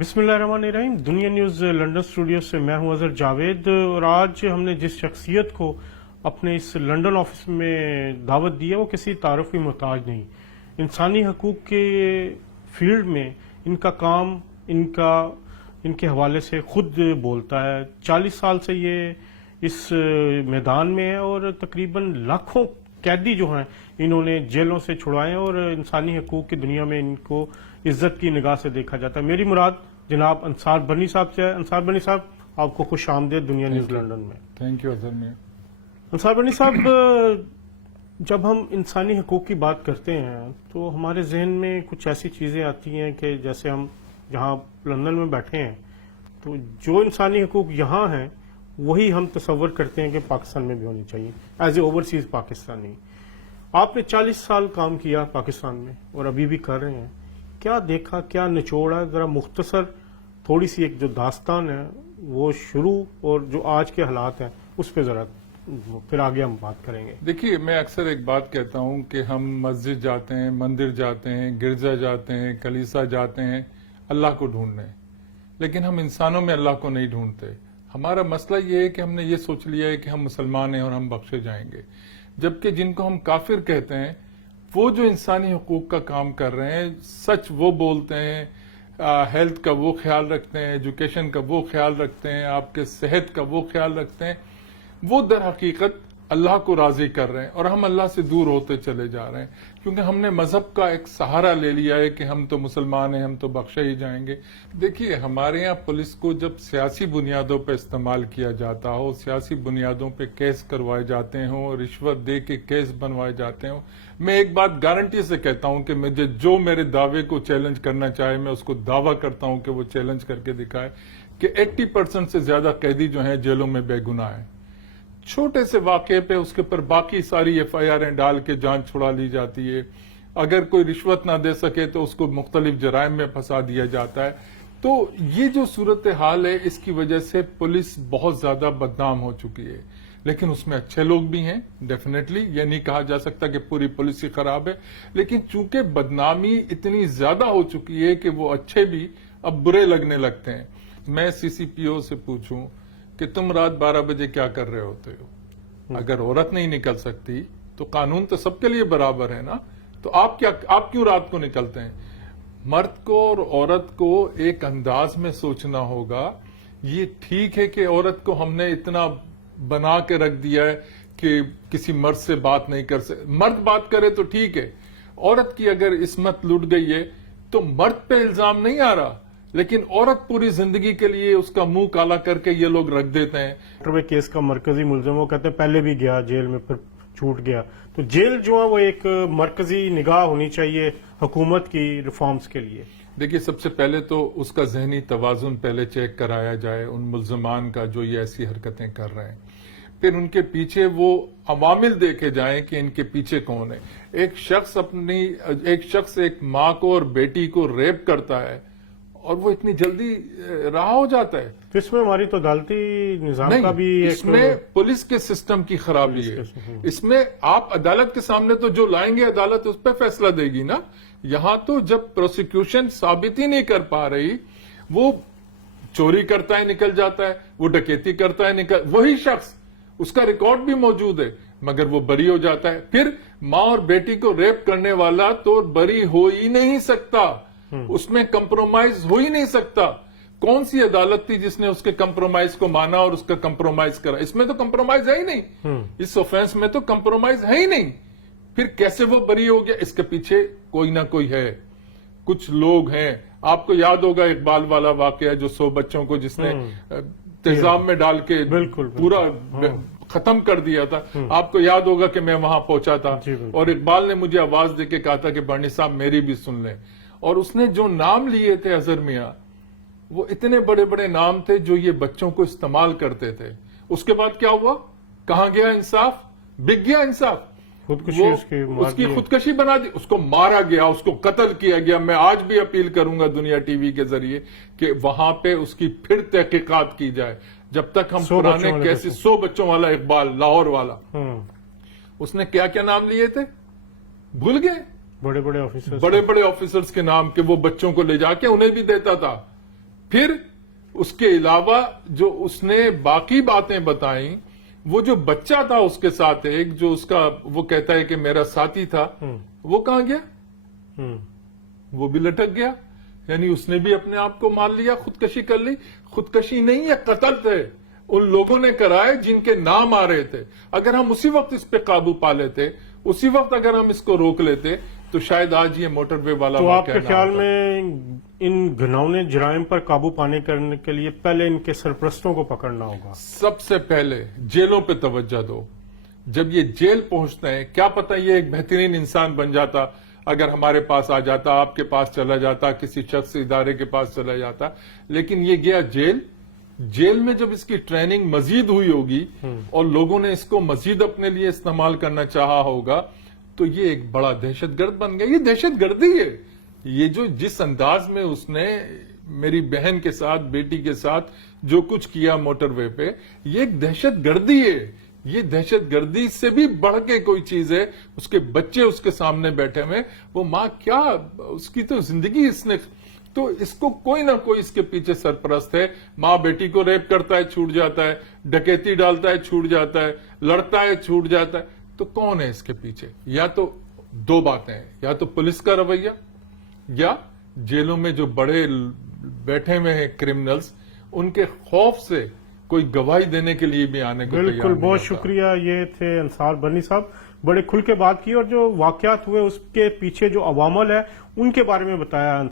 बिस्मिल्लाहिर्रहमानिर्रहीम। दुनिया news London studio से मैं हूं अजहर जावेद, और आज हमने जिस शख्सियत को अपने इस लंदन ऑफिस में दावत दी है वो किसी तारुफ की मोहताज नहीं। इंसानी हकूक़ के फील्ड में इनका काम इनके हवाले से खुद बोलता है। 40 साल से ये इस मैदान में है और तकरीबन लाखों कैदी जो हैं इन्होंने जेलों से छुड़वाए, और इंसानी हकूक़ की दुनिया में इनको इज्जत की निगाह से देखा जाता है। मेरी मुराद जनाब अंसार बनी साहब से है। अंसार बनी साहब, आपको खुश आमदेद दुनिया न्यूज़ लंदन में। थैंक यू अजहर में। अंसार बनी साहब, जब हम इंसानी हकूक़ की बात करते हैं तो हमारे जहन में कुछ ऐसी चीज़ें आती हैं कि जैसे हम जहाँ लंदन में बैठे हैं तो जो इंसानी हकूक़ यहाँ हैं वही हम तसव्वुर करते हैं कि पाकिस्तान में भी होनी चाहिए एज ए ओवरसीज पाकिस्तानी। आपने 40 साल काम किया पाकिस्तान में और अभी भी कर रहे हैं। क्या देखा, क्या निचोड़ है? जरा मुख्तसर थोड़ी सी एक जो दास्तान है वो शुरू, और जो आज के हालात हैं उस पर जरा, फिर आगे हम बात करेंगे। देखिए, मैं अक्सर एक बात कहता हूं कि हम मस्जिद जाते हैं, मंदिर जाते हैं, गिरजा जाते हैं, कलीसा जाते हैं अल्लाह को ढूंढने, लेकिन हम इंसानों में अल्लाह को नहीं ढूंढते। हमारा मसला ये है कि हमने ये सोच लिया है कि हम मुसलमान हैं और हम बख्शे जाएंगे, जबकि जिनको हम काफिर कहते हैं वो जो इंसानी हकूक का काम कर रहे हैं, सच वो बोलते हैं, हेल्थ का वो ख्याल रखते हैं, एजुकेशन का वो ख्याल रखते हैं, आपके सेहत का वो ख्याल रखते हैं, वो दर हकीकत अल्लाह को राजी कर रहे हैं और हम अल्लाह से दूर होते चले जा रहे हैं, क्योंकि हमने मजहब का एक सहारा ले लिया है कि हम तो मुसलमान हैं, हम तो बख्शे ही जाएंगे। देखिए, हमारे यहाँ पुलिस को जब सियासी बुनियादों पर इस्तेमाल किया जाता हो, सियासी बुनियादों पर केस करवाए जाते हों, रिश्वत दे के केस बनवाए जाते हों, मैं एक बात गारंटी से कहता हूं कि मुझे जो मेरे दावे को चैलेंज करना चाहे, मैं उसको दावा करता हूं कि वो चैलेंज करके दिखाए कि 80% से ज्यादा कैदी जो हैं जेलों में बेगुनाह हैं। छोटे से वाकये पे उसके ऊपर बाकी सारी एफआईआर डाल के जान छुड़ा ली जाती है। अगर कोई रिश्वत ना दे सके तो उसको मुख्तलिफ जराइम में फंसा दिया जाता है। तो ये जो सूरत हाल है, इसकी वजह से पुलिस बहुत ज्यादा बदनाम हो चुकी है, लेकिन उसमें अच्छे लोग भी हैं। डेफिनेटली ये नहीं कहा जा सकता कि पूरी पुलिस ही खराब है, लेकिन चूंकि बदनामी इतनी ज्यादा हो चुकी है कि वो अच्छे भी अब बुरे लगने लगते हैं। मैं सीसीपीओ से पूछूं कि तुम रात 12 बजे क्या कर रहे होते हो? अगर औरत नहीं निकल सकती तो कानून तो सबके लिए बराबर है ना, तो आप क्यों रात को निकलते हैं? मर्द को और औरत को एक अंदाज में सोचना होगा। ये ठीक है कि औरत को हमने इतना बना के रख दिया है कि किसी मर्द से बात नहीं कर सकते, मर्द बात करे तो ठीक है। औरत की अगर इस्मत लुट गई है तो मर्द पे इल्जाम नहीं आ रहा, लेकिन औरत पूरी जिंदगी के लिए उसका मुंह काला करके ये लोग रख देते हैं। केस का मरकजी मुलजिम, वो कहते हैं पहले भी गया जेल में फिर छूट गया। तो जेल जो है वो एक मरकजी निगाह होनी चाहिए हुकूमत की रिफॉर्म्स के लिए। देखिए, सबसे पहले तो उसका जहनी तवाजुन पहले चेक कराया जाए उन मुल्जमान का जो ये ऐसी हरकतें कर रहे हैं, फिर उनके पीछे वो अवामिल देखे जाएं कि इनके पीछे कौन है। एक शख्स एक माँ को और बेटी को रेप करता है और वो इतनी जल्दी रहा हो जाता है, तो इसमें हमारी तो अदालती निजाम का भी इसमें पुलिस के सिस्टम की खराबी है। इसमें आप अदालत के सामने तो जो लाएंगे अदालत उस पर फैसला देगी ना। यहां तो जब प्रोसिक्यूशन साबित ही नहीं कर पा रही, वो चोरी करता है निकल जाता है, वो डकैती करता है निकल, वही शख्स उसका रिकॉर्ड भी मौजूद है मगर वो बरी हो जाता है। फिर माँ और बेटी को रेप करने वाला तो बरी हो ही नहीं सकता, उसमें कंप्रोमाइज हो ही नहीं सकता। कौन सी अदालत थी जिसने उसके कंप्रोमाइज को माना और उसका कंप्रोमाइज करा? इसमें तो कंप्रोमाइज है ही नहीं, इस ऑफेंस में तो कंप्रोमाइज है ही नहीं। फिर कैसे वो बरी हो गया? इसके पीछे कोई ना कोई है, कुछ लोग हैं। आपको याद होगा इकबाल वाला वाकया, जो 100 बच्चों को जिसने तेजाब में डाल के पूरा खत्म कर दिया था। आपको याद होगा कि मैं वहां पहुंचा था और इकबाल ने मुझे आवाज देके कहा था कि बर्नी साहब मेरी भी सुन लें। और उसने जो नाम लिए थे अजहर मियां, वो इतने बड़े बड़े नाम थे जो ये बच्चों को इस्तेमाल करते थे। उसके बाद क्या हुआ? कहां गया इंसाफ? बिक गया इंसाफ। उसकी खुदकशी बना दी, उसको मारा गया, उसको कत्ल किया गया। मैं आज भी अपील करूंगा दुनिया टीवी के जरिए कि वहां पे उसकी फिर तहकीकात की जाए। जब तक हम पुराने कैसे 100 बच्चों वाला इकबाल लाहौर वाला, उसने क्या क्या नाम लिए थे भूल गए। बड़े बड़े ऑफिसर्स के नाम के वो बच्चों को ले जाके उन्हें भी देता था। پھر اس کے علاوہ جو اس نے باقی باتیں بتائیں، وہ جو بچہ تھا اس کے ساتھ ایک، جو اس کا وہ کہتا ہے کہ میرا ساتھی تھا، وہ کہاں گیا؟ ہم، وہ بھی لٹک گیا. یعنی اس نے بھی اپنے آپ کو مار لیا، خودکشی کر لی. خودکشی نہیں ہے، قتل تھے. ان لوگوں نے کرائے جن کے نام آ رہے تھے. اگر ہم اسی وقت اس پہ قابو پا لیتے، اسی وقت اگر ہم اس کو روک لیتے، تو شاید آج یہ موٹر وے والا تو آپ واقعہ کے نہ خیال ہوتا. میں ان گھنونے جرائم پر قابو پانے کرنے کے لیے پہلے ان کے سرپرستوں کو پکڑنا ہوگا؟ سب سے پہلے جیلوں پہ توجہ دو. جب یہ جیل پہنچتے ہیں، کیا پتہ یہ ایک بہترین انسان بن جاتا اگر ہمارے پاس آ جاتا، آپ کے پاس چلا جاتا، کسی شخص ادارے کے پاس چلا جاتا. لیکن یہ گیا جیل. جیل میں جب اس کی ٹریننگ مزید ہوئی ہوگی اور لوگوں نے اس کو مزید اپنے لیے استعمال کرنا چاہا ہوگا، تو یہ ایک بڑا دہشت گرد بن گیا. یہ دہشت گردی ہے. یہ جو جس انداز میں اس نے میری بہن کے ساتھ، بیٹی کے ساتھ جو کچھ کیا موٹر وے پہ، یہ ایک دہشت گردی ہے. یہ دہشت گردی سے بھی بڑھ کے کوئی چیز ہے. اس کے بچے اس کے سامنے بیٹھے ہوئے، وہ ماں کیا، اس کی تو زندگی اس نے، تو اس کو کوئی نہ کوئی اس کے پیچھے سرپرست ہے. ماں بیٹی کو ریپ کرتا ہے، چھوٹ جاتا ہے، ڈکیتی ڈالتا ہے، چھوٹ جاتا ہے، لڑتا ہے، چھوٹ جاتا ہے. تو کون ہے اس کے پیچھے؟ یا تو دو باتیں ہیں، یا تو پولیس کا رویہ، یا جیلوں میں جو بڑے بیٹھے ہوئے ہیں کرمنلز، ان کے خوف سے کوئی گواہی دینے کے لیے بھی آنے کو تیار بالکل. نہیں بہت ہوتا. شکریہ. یہ تھے انصار بنی صاحب، بڑے کھل کے بات کی اور جو واقعات ہوئے اس کے پیچھے جو عوامل ہے ان کے بارے میں بتایا.